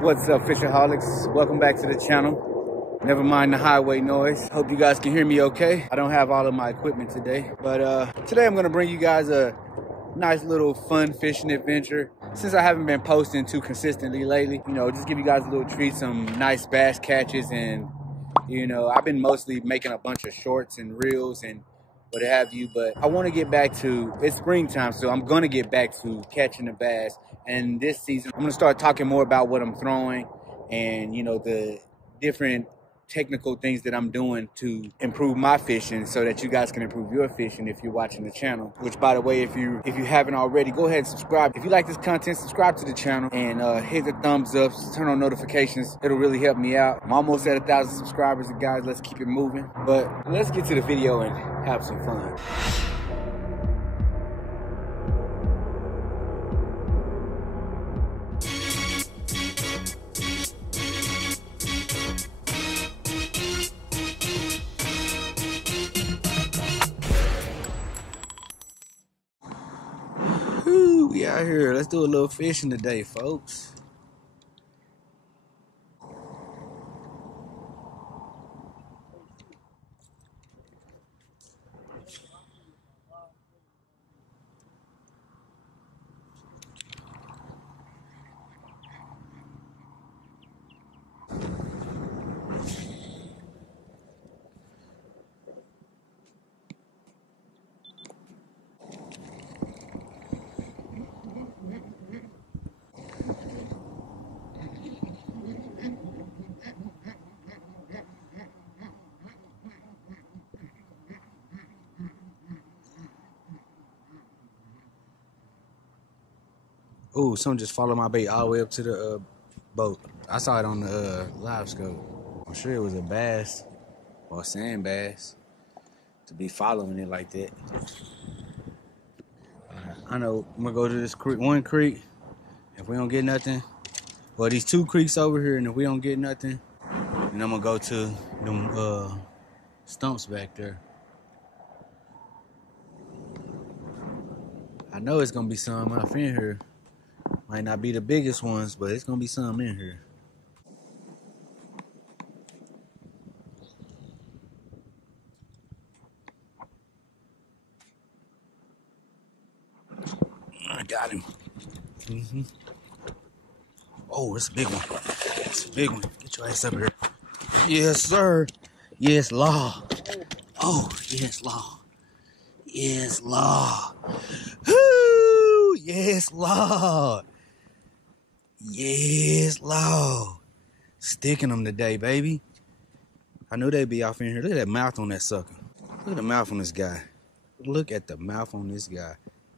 What's up, Fisherholics? Welcome back to the channel. Never mind the highway noise. Hope you guys can hear me okay. I don't have all of my equipment today, but today I'm gonna bring you guys a nice little fun fishing adventure. Since I haven't been posting too consistently lately, you know, just give you guys a little treat, some nice bass catches, and you know, I've been mostly making a bunch of shorts and reels and what have you, but I want to get back to, it's springtime, so I'm going to get back to catching the bass. And this season, I'm going to start talking more about what I'm throwing and, you know, the different technical things that I'm doing to improve my fishing so that you guys can improve your fishing if you're watching the channel. Which, by the way, if you haven't already, go ahead and subscribe. If you like this content, subscribe to the channel and hit the thumbs up, turn on notifications. It'll really help me out. I'm almost at 1,000 subscribers, and guys, let's keep it moving. But let's get to the video and have some fun. We out here. Let's do a little fishing today, folks. Oh, someone just followed my bait all the way up to the boat. I saw it on the live scope. I'm sure it was a bass or a sand bass to be following it like that. I know I'm gonna go to this creek, one creek. If we don't get nothing, well, these two creeks over here, and if we don't get nothing, then I'm gonna go to them stumps back there. I know it's gonna be some up in here. Might not be the biggest ones, but it's gonna be some in here. I got him. Oh, it's a big one. It's a big one. Get your ass up here. Yes, sir. Yes, law. Oh, yes, law. Yes, law. Woo! Yes, law. Yes, Lord. Sticking them today, baby. I knew they'd be off in here. Look at that mouth on that sucker. Look at the mouth on this guy. Look at the mouth on this guy.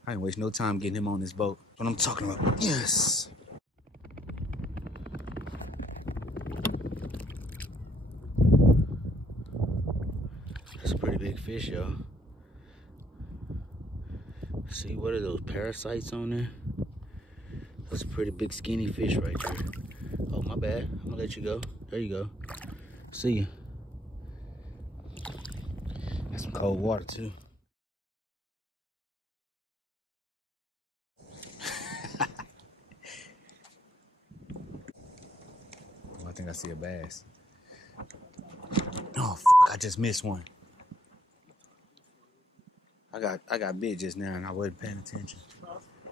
I ain't waste no time getting him on this boat. That's what I'm talking about. Yes. That's a pretty big fish, y'all. See, what are those parasites on there? That's a pretty big skinny fish right there. Oh, my bad. I'm gonna let you go. There you go. See ya. Got some cold water too. Oh, I think I see a bass. Oh, fuck, I just missed one. I got bit just now and I wasn't paying attention.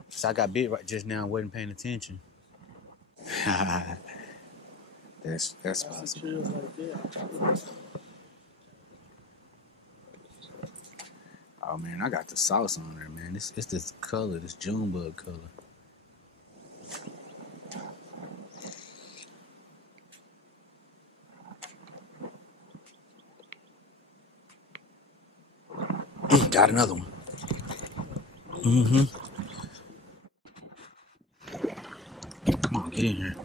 So I got bit right just now and wasn't paying attention. That's possible. Oh man, I got the sauce on there, man. It's this color, this June bug color. Got another one. Come on, get in here.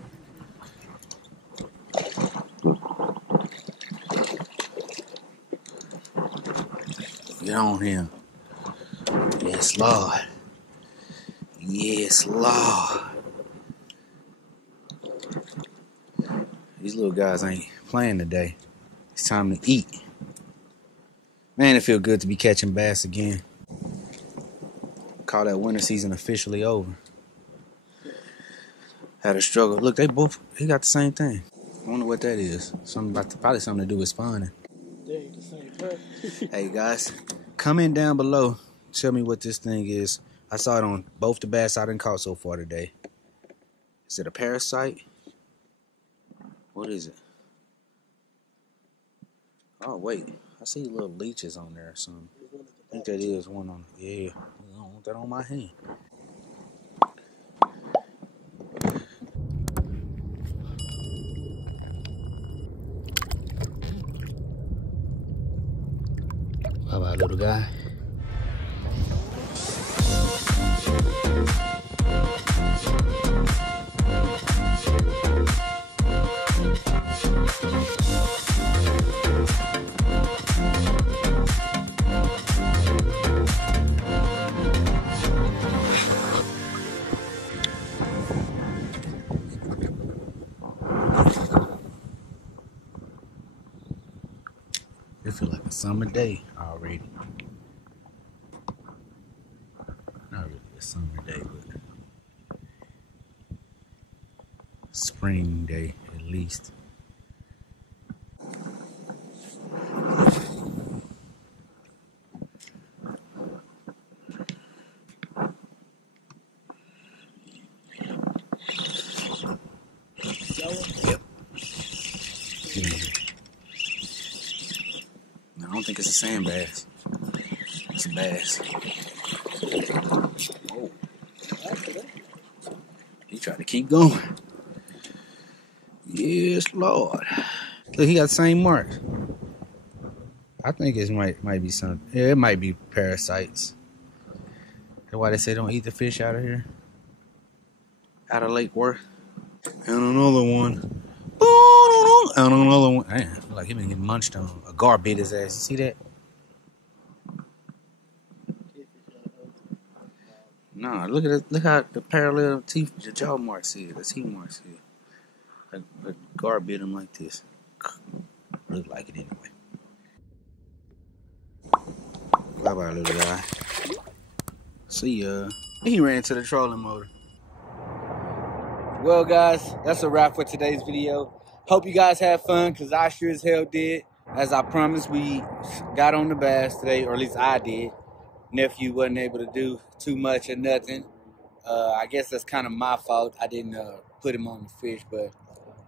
Get on him. Yes, Lord. Yes, Lord. These little guys ain't playing today. It's time to eat. Man, it feels good to be catching bass again. Call that winter season officially over. Had a struggle. Look, he got the same thing. I wonder what that is. Probably something to do with spawning. They ain't the same person. Hey guys, comment down below. Tell me what this thing is. I saw it on both the bass I done caught so far today. Is it a parasite? What is it? Oh wait, I see little leeches on there or something. I think that is one on. Yeah, I don't want that on my hand. Bye bye, little guy. It feels like a summer day already. Not really a summer day, but spring day at least. Yep. I don't think it's a sand bass. It's a bass. Oh. He tried to keep going. Yes, Lord. Look, he got the same mark. I think it might be something. Yeah, it might be parasites. That's why they say don't eat the fish out of here. Out of Lake Worth. And another one. And another one. Man, I feel like he been getting munched on. A gar bit his ass. You see that? Nah, look at it. Look how the parallel teeth, the jaw marks here, the teeth marks here. A gar bit him like this. Look like it anyway. Bye bye, little guy. See ya. He ran into the trolling motor. Well, guys, that's a wrap for today's video. Hope you guys had fun, because I sure as hell did. As I promised, we got on the bass today, or at least I did. Nephew wasn't able to do too much or nothing. I guess that's kind of my fault. I didn't put him on the fish, but,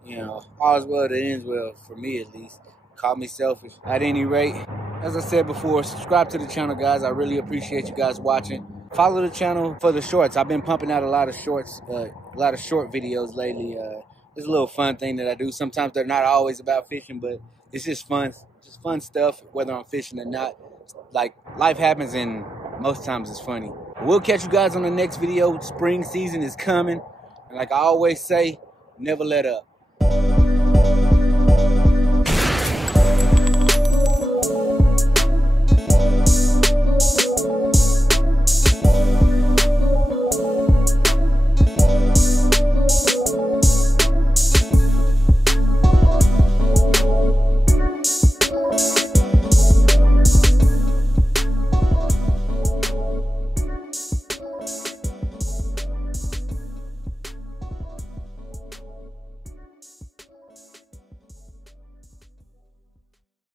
you know, all's well that ends well, for me at least. Call me selfish. At any rate, as I said before, subscribe to the channel, guys. I really appreciate you guys watching. Follow the channel for the shorts. I've been pumping out a lot of shorts, a lot of short videos lately. It's a little fun thing that I do. Sometimes they're not always about fishing, but it's just fun stuff, whether I'm fishing or not. Like, life happens, and most times it's funny. We'll catch you guys on the next video. Spring season is coming, and like I always say, never let up.